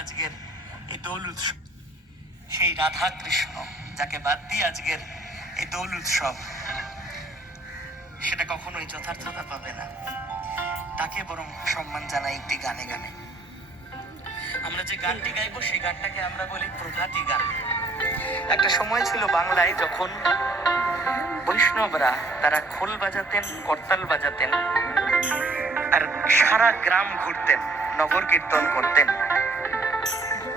আজকের এই দোল উৎসব, সেই রাধা কৃষ্ণ যাকে বাদ দিয়ে আজকের এই দোল উৎসব, সেটা কখনোই যথার্থতা পাবে না। তাকে বরং সম্মান জানাই একটি গানে গানে। আমরা যে গানটি গাইবো সেই গানটাকে আমরা বলি প্রভাতী গান। একটা সময় ছিল বাংলায় যখন বৈষ্ণবরা তারা খোল বাজাতেন, করতাল বাজাতেন, আর সারা গ্রাম ঘুরতেন, নগর কীর্তন করতেন।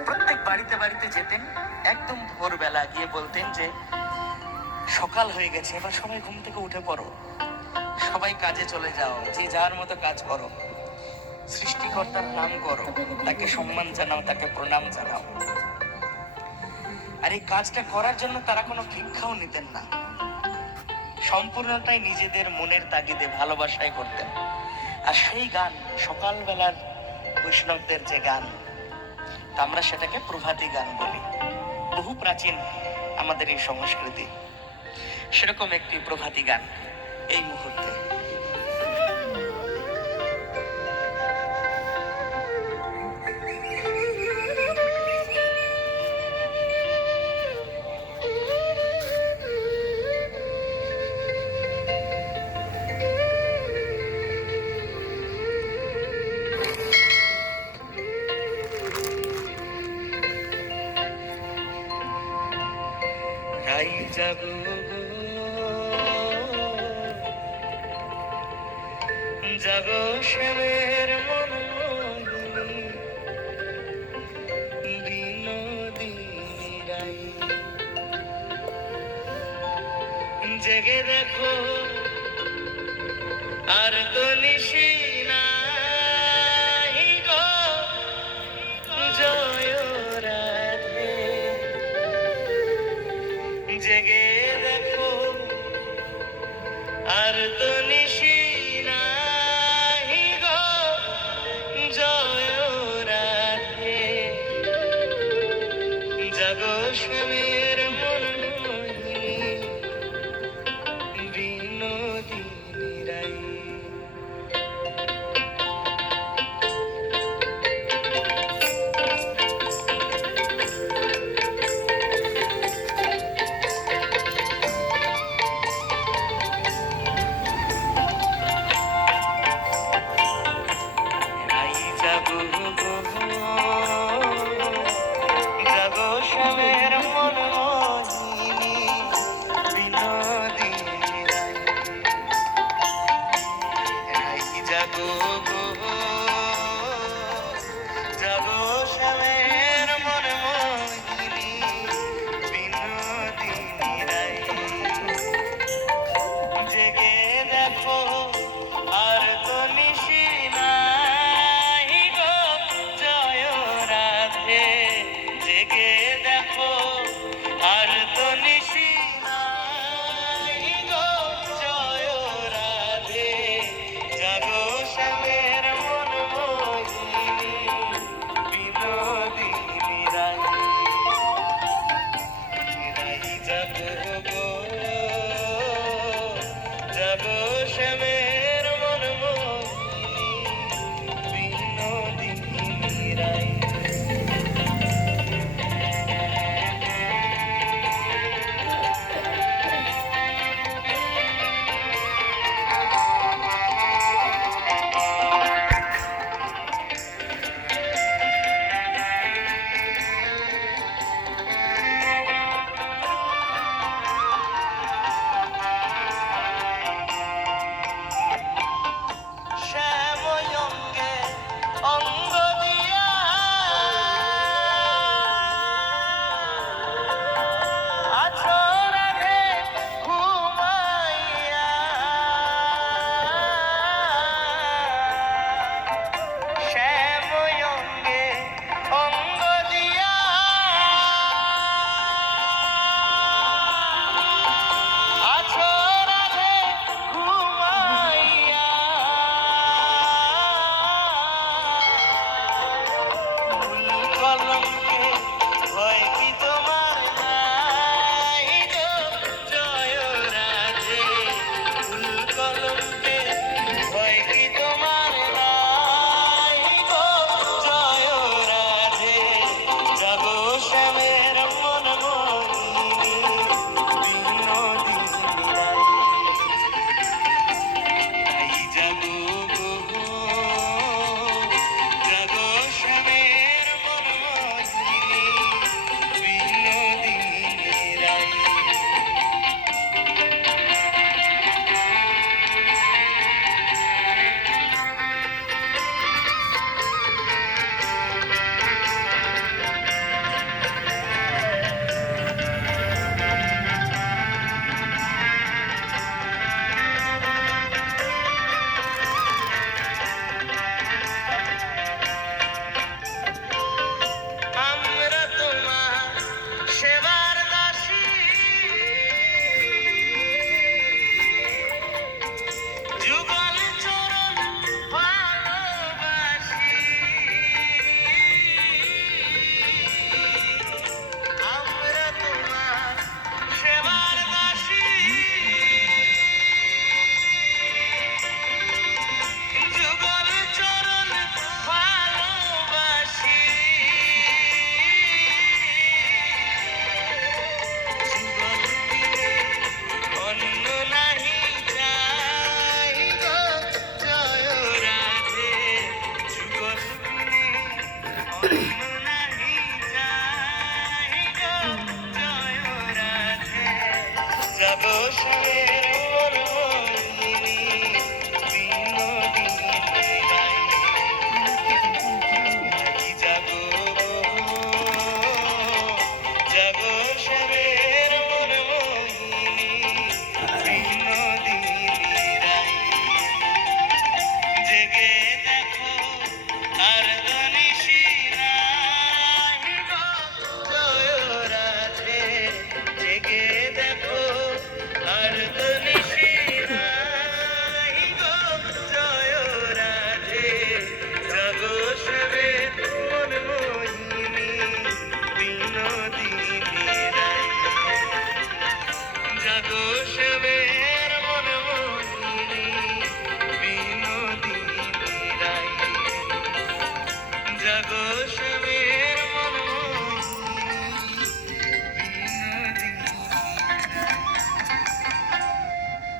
প্রত্যেক বাড়িতে বাড়িতে যেতেন, একদম ভোরবেলা গিয়ে বলতেন যে সকাল হয়ে গেছে, এবার সবাই ঘুম থেকে উঠে পড়ো, সবাই কাজে চলে যাও, যে যার মতো কাজ করো, সৃষ্টিকর্তার নাম করো, তাকে সম্মান জানাও, তাকে প্রণাম জানাও। আর এই কাজটা করার জন্য তারা কোনো ভিক্ষাও নিতেন না, সম্পূর্ণটাই নিজেদের মনের তাগিদে ভালোবাসায় করতেন। আর সেই গান সকালবেলার বৈষ্ণবদের যে গান, আমরা সেটাকে প্রভাতী গান বলি। বহু প্রাচীন আমাদের এই সংস্কৃতি। সেরকম একটি প্রভাতী গান এই মুহূর্তে। জাগো জাগো শ্যামের মন বিনোদিনী রাই, জেগে দেখো আর তো নিশি নাই গো, জয় রাধে। জেগে দেখো আর তো নিশি নাই গো, জয় রাধে। জাগো শ্যামের মন বিনোদিনী রাই। জাগো শ্যামের মন জাগো শ্যামের মনোহিনী বিনোদিনী রাই। জাগো জাগো শ্যামের মনোহিনী বিনোদিনী রাই। জেগে দেখো আর ধনিশি নাই গো জয় রাধে। জেগে দেখো আর ধনিশি নাই গো জয় রাধে। জাগো শ্যামে মনমোহিনী বিনোদিনী রাই। জাগো শ্যামের মনমোহিনী বিনোদিনী রাই। জাগো